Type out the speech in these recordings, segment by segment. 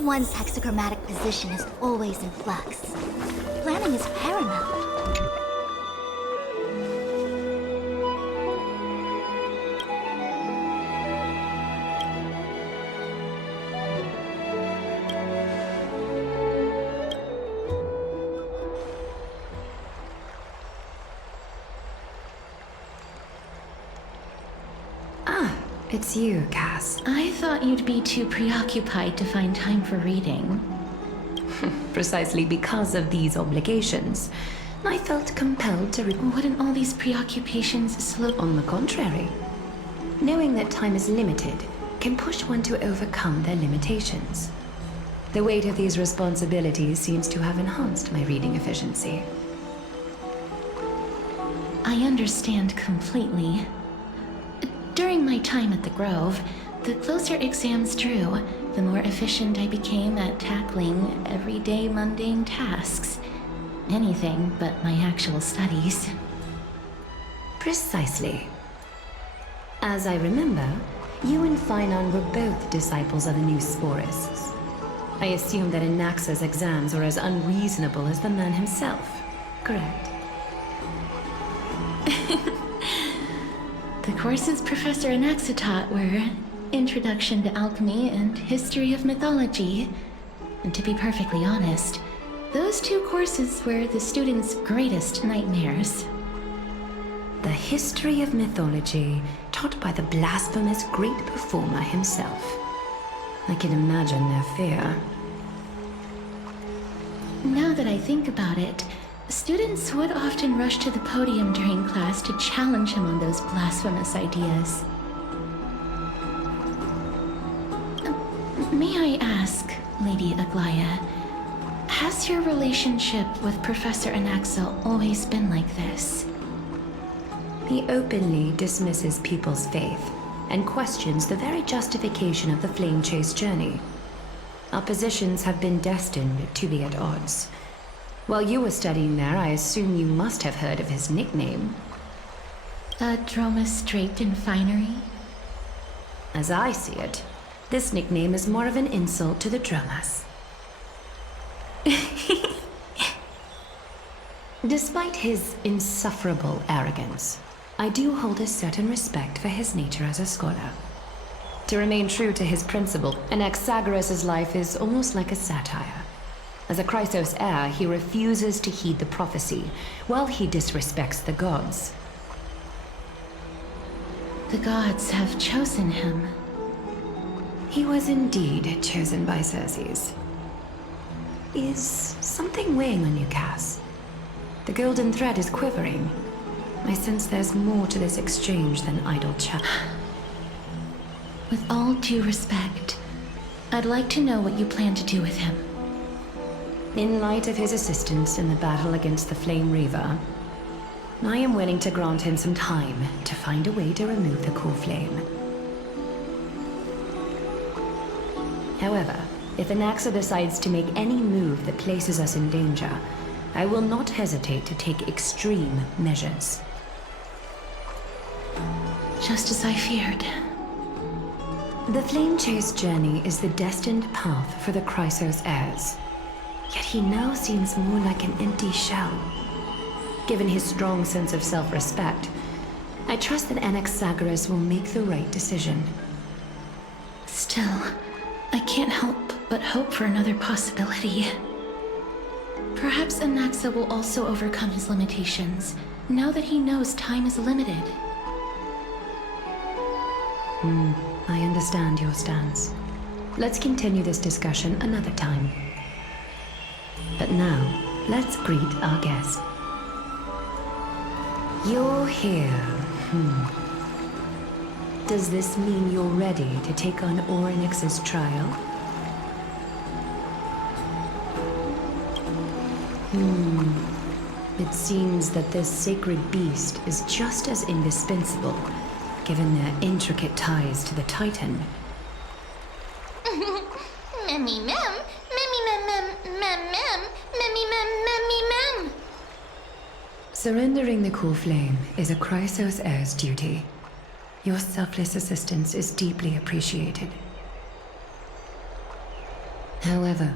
One's hexagrammatic position is always in flux. Planning is paramount. It's you, Cass. I thought you'd be too preoccupied to find time for reading. Precisely because of these obligations, I felt compelled to Wouldn't all these preoccupations slow? On the contrary, knowing that time is limited can push one to overcome their limitations. The weight of these responsibilities seems to have enhanced my reading efficiency. I understand completely. During my time at the Grove, the closer exams drew, the more efficient I became at tackling everyday mundane tasks. Anything but my actual studies. Precisely. As I remember, you and Finon were both disciples of the new Sporists. I assume that Anaxa's exams were as unreasonable as the man himself, correct? The courses Professor Anaxa taught were Introduction to Alchemy and History of Mythology. And to be perfectly honest, those two courses were the students' greatest nightmares. The history of mythology, taught by the blasphemous great performer himself. I can imagine their fear. Now that I think about it, students would often rush to the podium during class to challenge him on those blasphemous ideas. May I ask, Lady Aglaya, has your relationship with Professor Anaxa always been like this? He openly dismisses people's faith and questions the very justification of the Flame Chase journey. Our positions have been destined to be at odds. While you were studying there, I assume you must have heard of his nickname. Dromus draped in finery? As I see it, this nickname is more of an insult to the Dromas. Despite his insufferable arrogance, I do hold a certain respect for his nature as a scholar. To remain true to his principle, Anaxagoras' life is almost like a satire. As a Chrysos heir, he refuses to heed the prophecy, while he disrespects the gods. The gods have chosen him. He was indeed chosen by Circes. Is something weighing on you, Cass? The golden thread is quivering. I sense there's more to this exchange than idle chat. With all due respect, I'd like to know what you plan to do with him. In light of his assistance in the battle against the Flame Reaver, I am willing to grant him some time to find a way to remove the core flame. However, if Anaxa decides to make any move that places us in danger, I will not hesitate to take extreme measures. Just as I feared. The Flame Chase journey is the destined path for the Chrysos heirs. Yet he now seems more like an empty shell. Given his strong sense of self-respect, I trust that Anaxagoras will make the right decision. Still, I can't help but hope for another possibility. Perhaps Anaxa will also overcome his limitations, now that he knows time is limited. I understand your stance. Let's continue this discussion another time. But now, let's greet our guest. You're here. Does this mean you're ready to take on Orynyx's trial? It seems that this sacred beast is just as indispensable, given their intricate ties to the Titan. Memmy mem, memmy mem mem mem mem, memmy mem memmy mem. Surrendering the core flame is a Chrysos heir's duty. Your selfless assistance is deeply appreciated. However,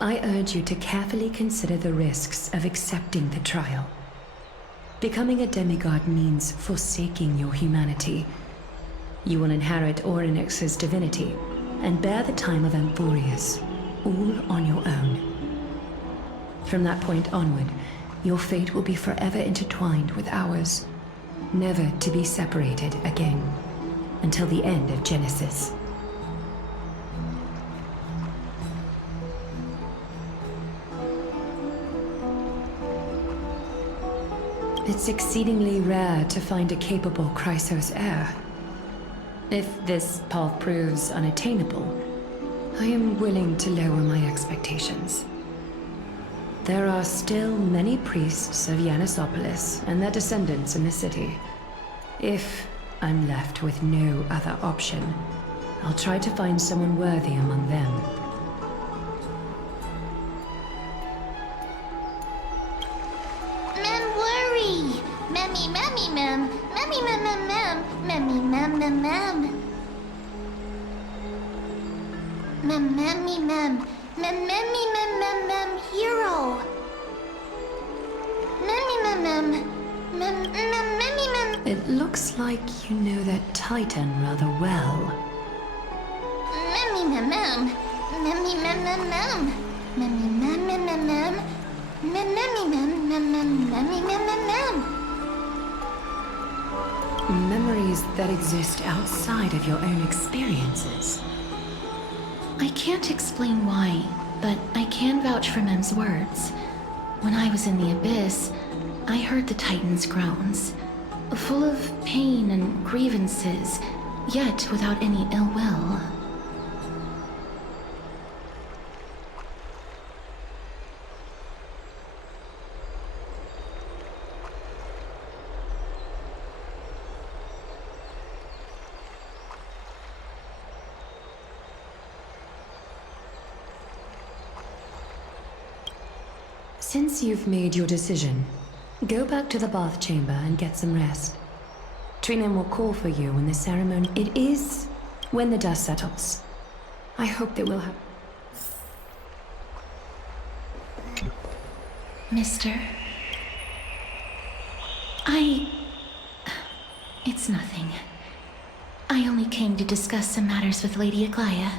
I urge you to carefully consider the risks of accepting the trial. Becoming a demigod means forsaking your humanity. You will inherit Orynyx's divinity and bear the time of Amphorius, all on your own. From that point onward, your fate will be forever intertwined with ours, never to be separated again, until the end of Genesis. It's exceedingly rare to find a capable Chrysos heir. If this path proves unattainable, I am willing to lower my expectations. There are still many priests of Yanissopolis and their descendants in the city. If I'm left with no other option, I'll try to find someone worthy among them. Mem worry. Memmy, memmy, mem. Memmy, mem, mem, mem. Memmy, mem, mem, mem. Mem, memmy, mem. Mem, memmy, mem, mem, mem. Hero. Memmy, mem, mem. Mem, mem, memmy, mem. It looks like you know that Titan rather well. Memmy, mem, mem. Memmy, mem, mem, mem. Memmy, mem, mem, mem, mem. Mem, memmy, mem, mem, mem, memmy, mem, mem, mem. Memories that exist outside of your own experiences. I can't explain why, but I can vouch for Mem's words. When I was in the abyss, I heard the Titan's groans, full of pain and grievances, yet without any ill will. Since you've made your decision, go back to the bath chamber and get some rest. Trinem will call for you when the ceremony... It is when the dust settles. I hope that we'll have... Mister? It's nothing. I only came to discuss some matters with Lady Aglaia.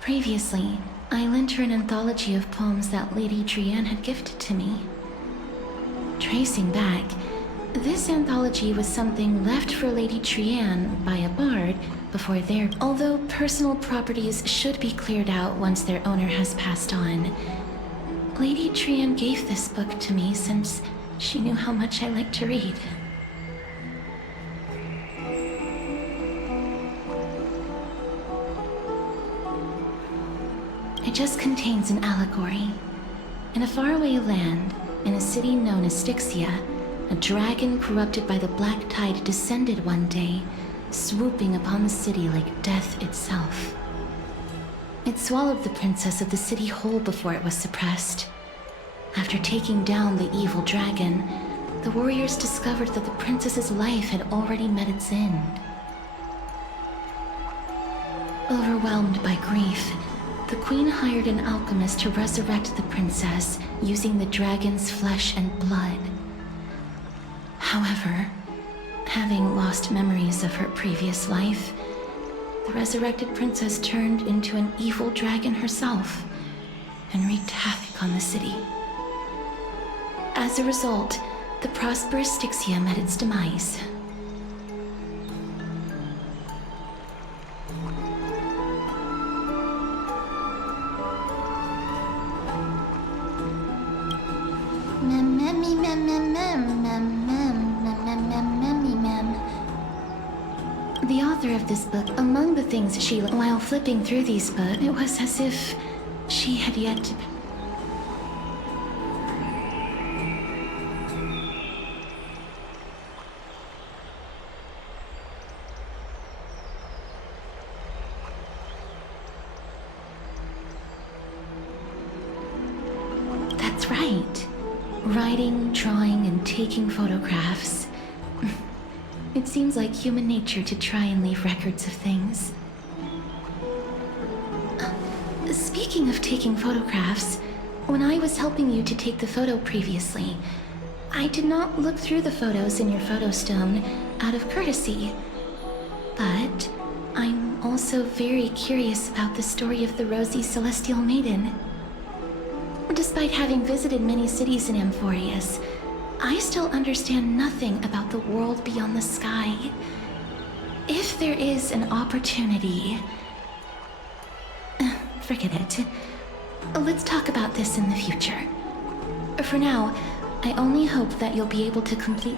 Previously, I lent her an anthology of poems that Lady Trianne had gifted to me. Tracing back, this anthology was something left for Lady Trianne by a bard before their... Although personal properties should be cleared out once their owner has passed on, Lady Trianne gave this book to me since she knew how much I liked to read. It just contains an allegory. In a faraway land, in a city known as Styxia, a dragon corrupted by the black tide descended one day, swooping upon the city like death itself. It swallowed the princess of the city whole before it was suppressed. After taking down the evil dragon, the warriors discovered that the princess's life had already met its end. Overwhelmed by grief, the queen hired an alchemist to resurrect the princess using the dragon's flesh and blood. However, having lost memories of her previous life, the resurrected princess turned into an evil dragon herself and wreaked havoc on the city. As a result, the prosperous Styxia met its demise. The author of this book, among the things she... While flipping through these books, it was as if she had yet to... That's right. Writing, drawing, and taking photographs. It seems like human nature to try and leave records of things. Speaking of taking photographs, when I was helping you to take the photo previously, I did not look through the photos in your photo stone out of courtesy. But I'm also very curious about the story of the Rosy Celestial Maiden. Despite having visited many cities in Amphorius, I still understand nothing about the world beyond the sky. If there is an opportunity... Forget it. Let's talk about this in the future. For now, I only hope that you'll be able to complete...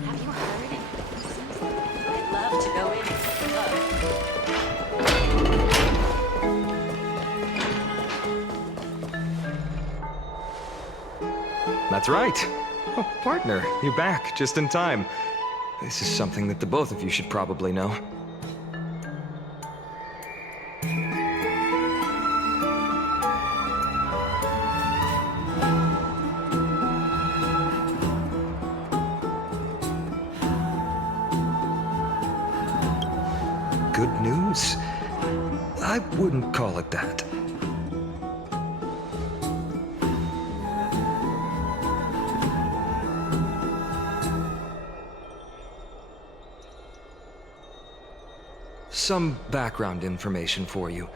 Have you heard? I'd love to go in. That's right. Oh, partner, you're back just in time. This is something that the both of you should probably know. Good news? I wouldn't call it that. Some background information for you.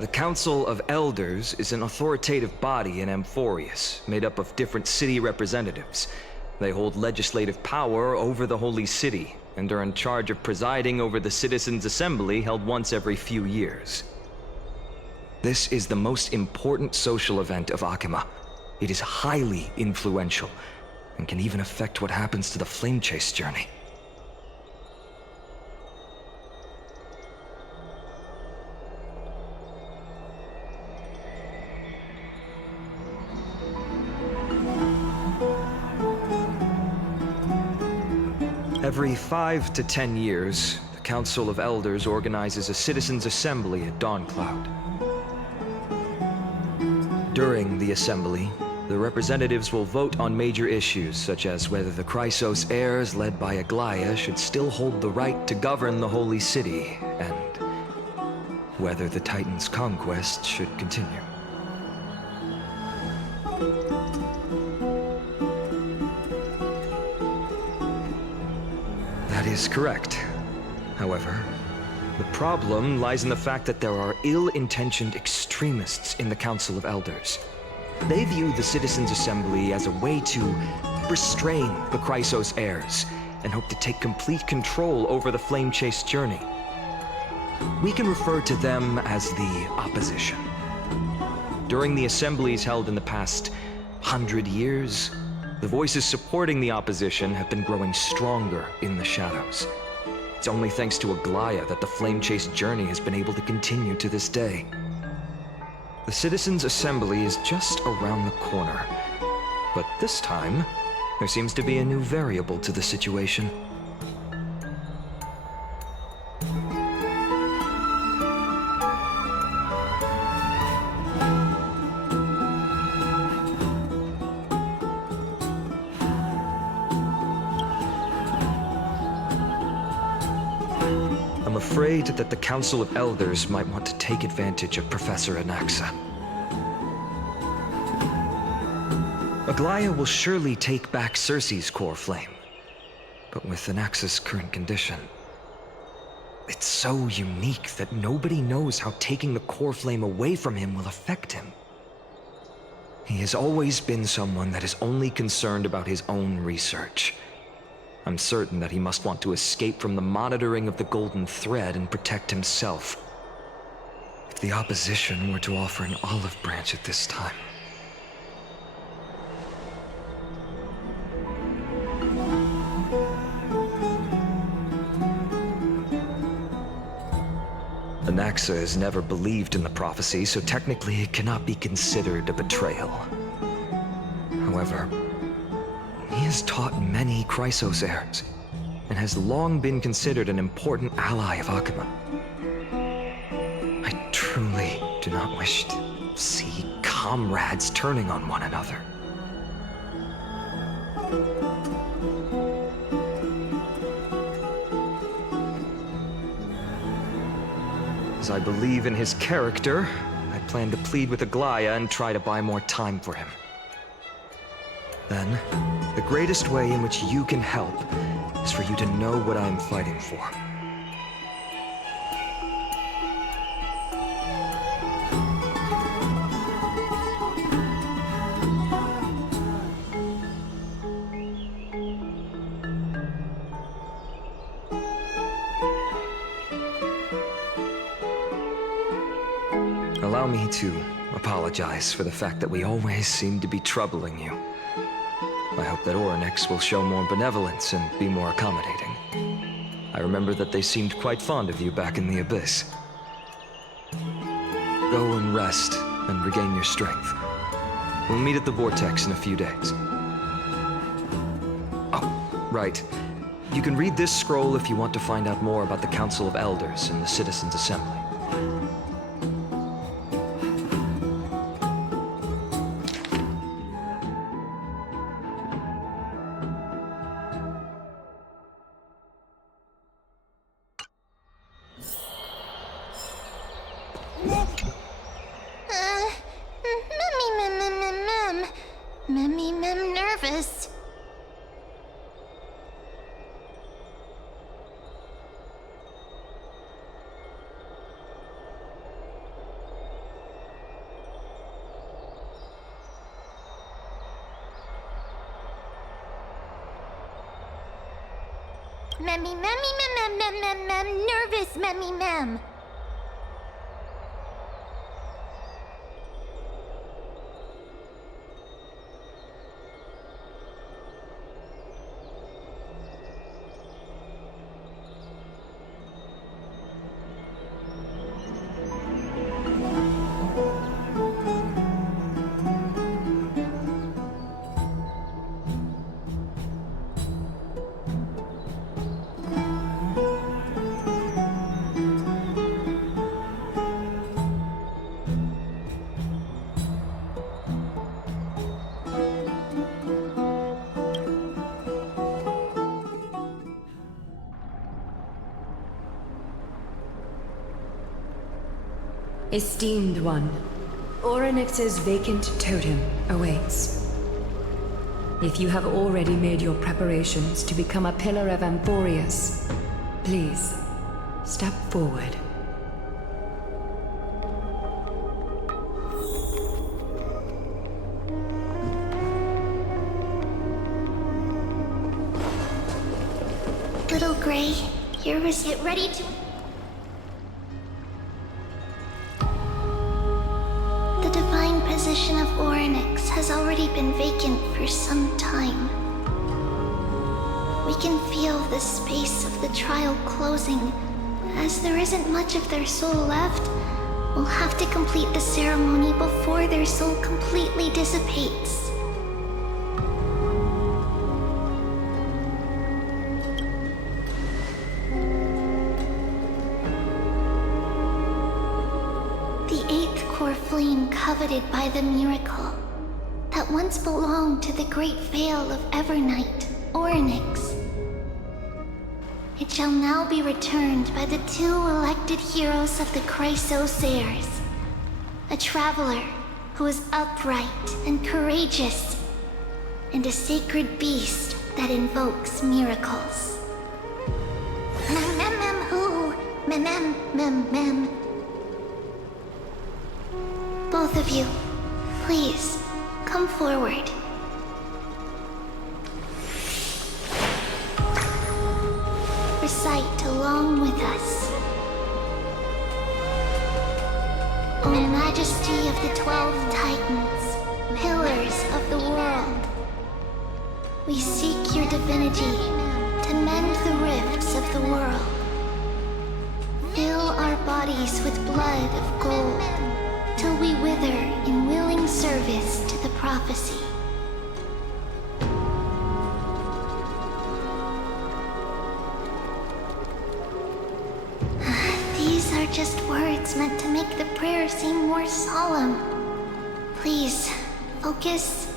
The Council of Elders is an authoritative body in Amphorius, made up of different city representatives. They hold legislative power over the Holy City, and are in charge of presiding over the Citizens' Assembly held once every few years. This is the most important social event of Akima. It is highly influential, and can even affect what happens to the Flame Chase journey. Every 5 to 10 years, the Council of Elders organizes a Citizens' Assembly at Dawncloud. During the assembly, the representatives will vote on major issues, such as whether the Chrysos heirs led by Aglaia should still hold the right to govern the Holy City, and whether the Titan's conquest should continue. That is correct. However, the problem lies in the fact that there are ill-intentioned extremists in the Council of Elders. They view the Citizens' Assembly as a way to restrain the Chrysos heirs, and hope to take complete control over the Flame Chase journey. We can refer to them as the opposition. During the assemblies held in the past 100 years, the voices supporting the opposition have been growing stronger in the shadows. It's only thanks to Aglaia that the Flame Chase journey has been able to continue to this day. The Citizens' Assembly is just around the corner, but this time, there seems to be a new variable to the situation. I'm afraid that the Council of Elders might want to take advantage of Professor Anaxa. Aglaia will surely take back Circe's core flame, but with Anaxa's current condition, it's so unique that nobody knows how taking the core flame away from him will affect him. He has always been someone that is only concerned about his own research. I'm certain that he must want to escape from the monitoring of the Golden Thread and protect himself. If the opposition were to offer an olive branch at this time... Anaxa has never believed in the prophecy, so technically it cannot be considered a betrayal. However, he has taught many Chrysos heirs, and has long been considered an important ally of Akima. I truly do not wish to see comrades turning on one another. As I believe in his character, I plan to plead with Aglaya and try to buy more time for him. Then, the greatest way in which you can help is for you to know what I am fighting for. Allow me to apologize for the fact that we always seem to be troubling you. I hope that Orynyx will show more benevolence and be more accommodating. I remember that they seemed quite fond of you back in the Abyss. Go and rest and regain your strength. We'll meet at the Vortex in a few days. Oh, right. You can read this scroll if you want to find out more about the Council of Elders and the Citizens' Assembly. I'm nervous. Nervous, mem. Esteemed one, Orynyx's vacant totem awaits. If you have already made your preparations to become a pillar of Amphorius, please, step forward. Little Gray, here is it ready to... The divine position of Orynyx has already been vacant for some time. We can feel the space of the trial closing. As there isn't much of their soul left, we'll have to complete the ceremony before their soul completely dissipates. Flame coveted by the miracle that once belonged to the great Vale of Evernight, Orynyx. It shall now be returned by the two elected heroes of the Chrysosairs, a traveler who is upright and courageous, and a sacred beast that invokes miracles. Mem. Both of you, please, come forward. Recite along with us. O Majesty of the 12 Titans, pillars of the world, we seek your divinity to mend the rifts of the world. Fill our bodies with blood of gold, till we wither in willing service to the prophecy. These are just words meant to make the prayer seem more solemn. Please, focus.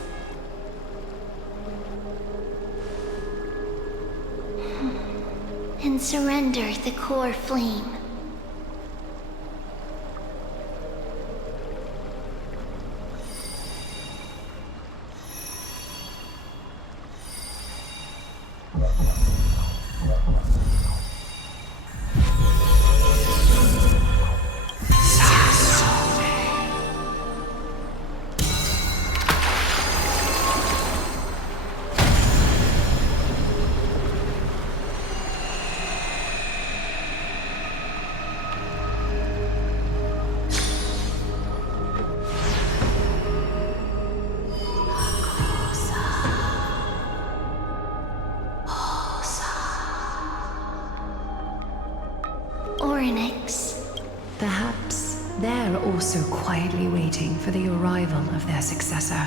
and surrender the core flame. Perhaps they're also quietly waiting for the arrival of their successor.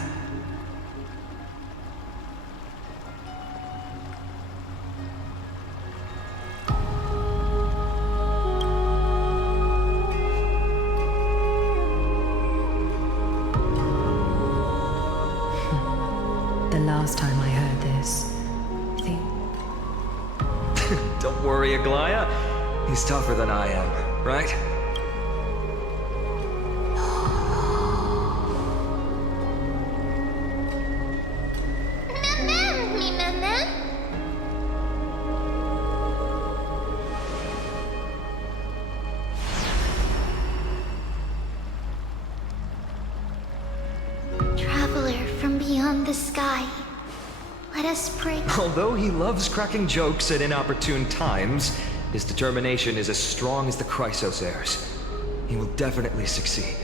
The last time I heard this, Don't worry, Aglaya. He's tougher than I am, right? Traveler from beyond the sky, let us pray. Although he loves cracking jokes at inopportune times, his determination is as strong as the Chrysos heirs. He will definitely succeed.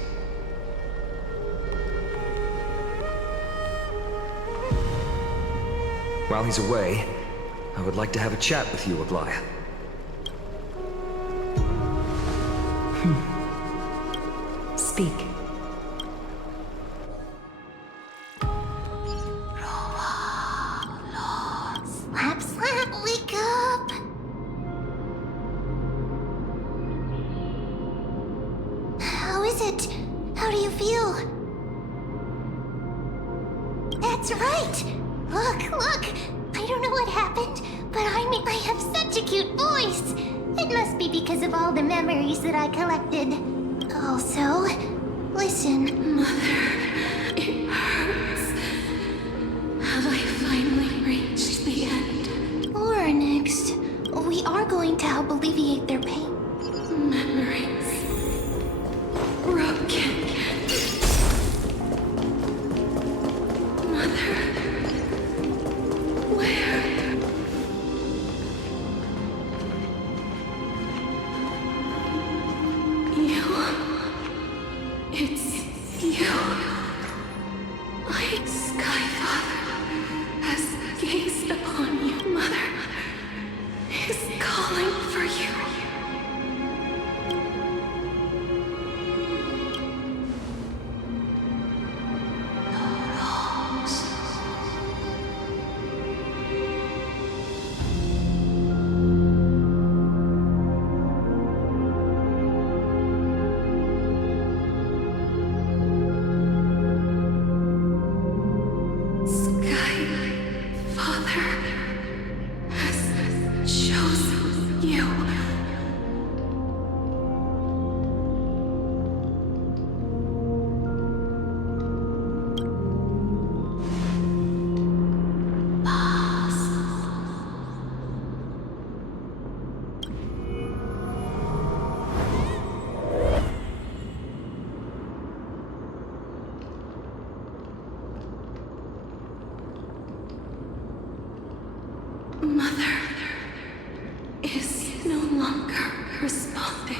While he's away, I would like to have a chat with you, Aglaya. speak. Slap, slap, wake up! How is it? How do you feel? That's right! Look, look! I don't know what happened, but I have such a cute voice! It must be because of all the memories that I collected. Also, listen. Mother, it hurts. Have I finally reached the end? Or next, we are going to help alleviate their pain. Memories. Broken. Mother. Where? You. It's you. Light Sky Father has gazed upon you, Mother. Is calling for you. Sky Father has chosen you. Mother is no longer responding.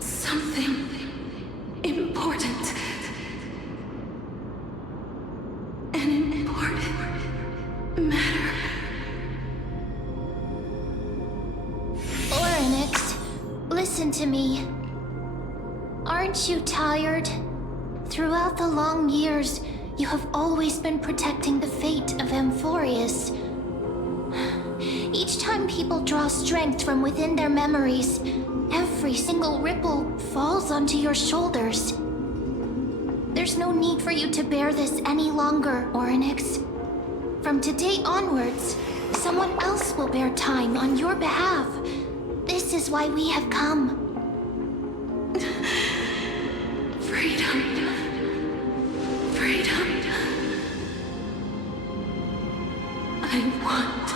Something important. An important matter. Oryx, listen to me. Aren't you tired? Throughout the long years, you have always been protecting the fate of Amphorius. Each time people draw strength from within their memories, every every single ripple falls onto your shoulders. There's no need for you to bear this any longer, Orynyx. From today onwards, someone else will bear time on your behalf. This is why we have come. Freedom. Freedom. I want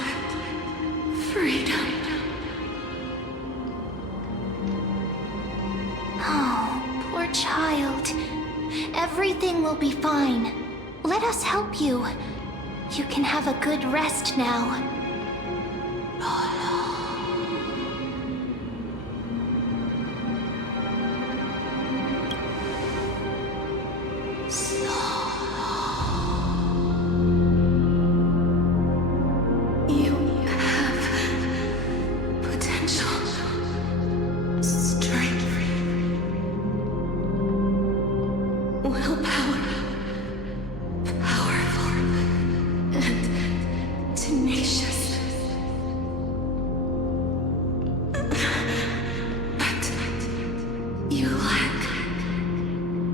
freedom. Oh, poor child. Everything will be fine. Let us help you. You can have a good rest now. You have potential, strength, willpower, powerful, and tenacious. But you lack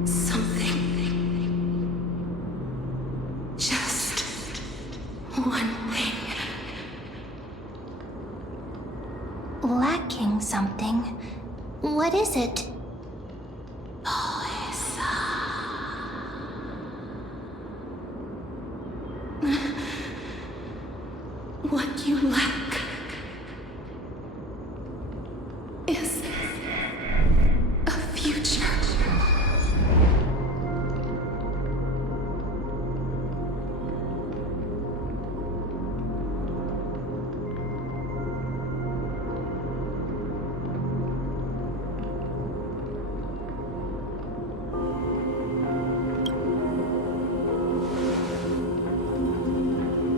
something. Just one thing. Lacking something. What is it? What you lack is a future.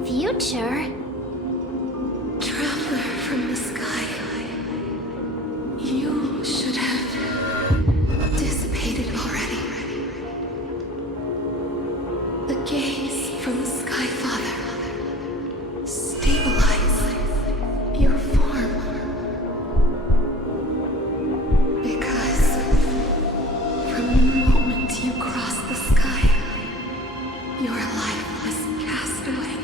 Future? Traveler from the sky, you should have dissipated already. The gaze from the Sky Father stabilize your form. Because from the moment you crossed the sky, your life was cast away.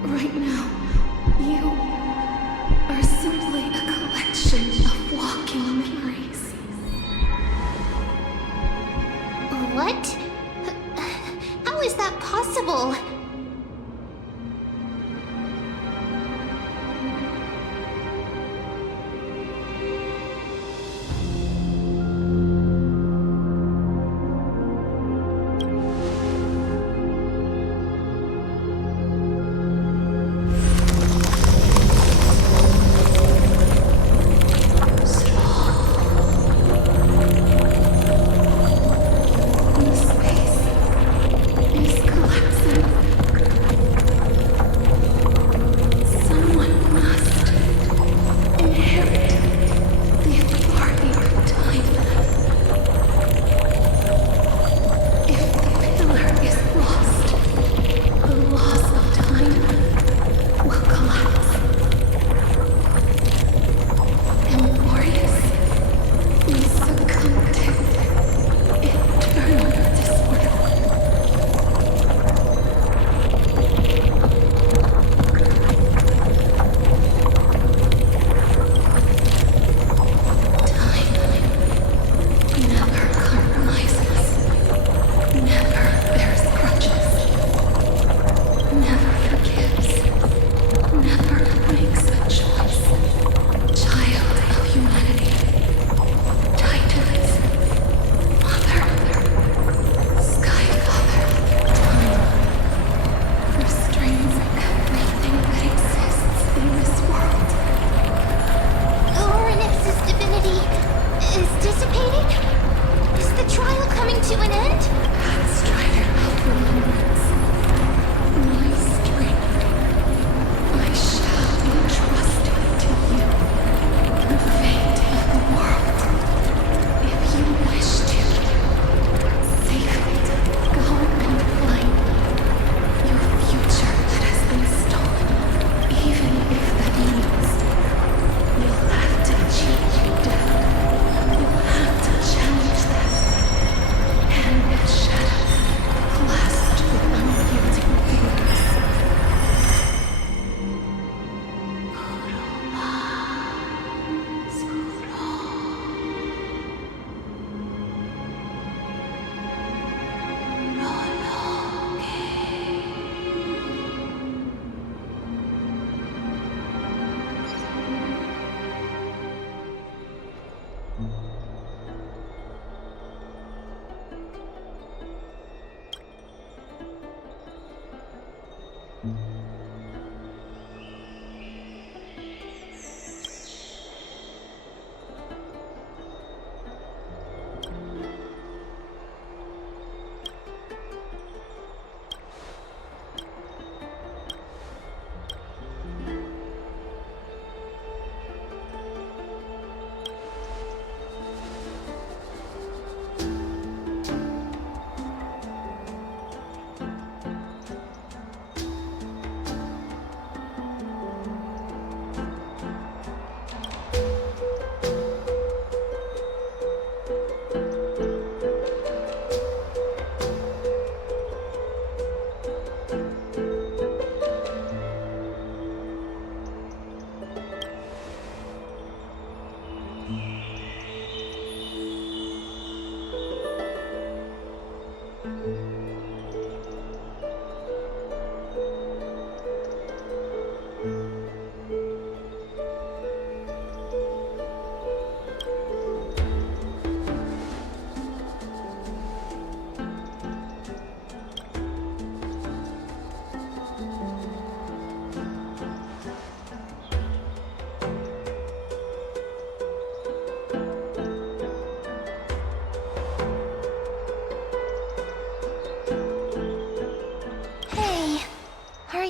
Right now, you are simply a collection of walking memories. What? How is that possible? The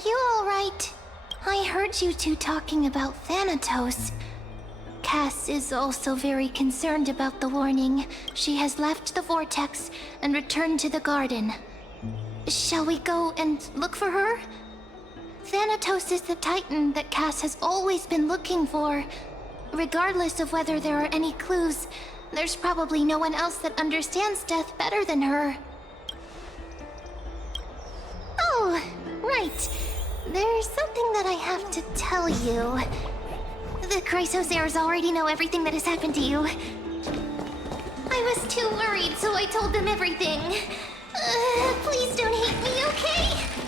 you alright? I heard you two talking about Thanatos. Cass is also very concerned about the warning. She has left the vortex and returned to the garden. Shall we go and look for her? Thanatos is the Titan that Cass has always been looking for. Regardless of whether there are any clues, there's probably no one else that understands death better than her. Oh, right. There's something that I have to tell you. The Chrysosairs already know everything that has happened to you. I was too worried, so I told them everything. Please don't hate me, okay?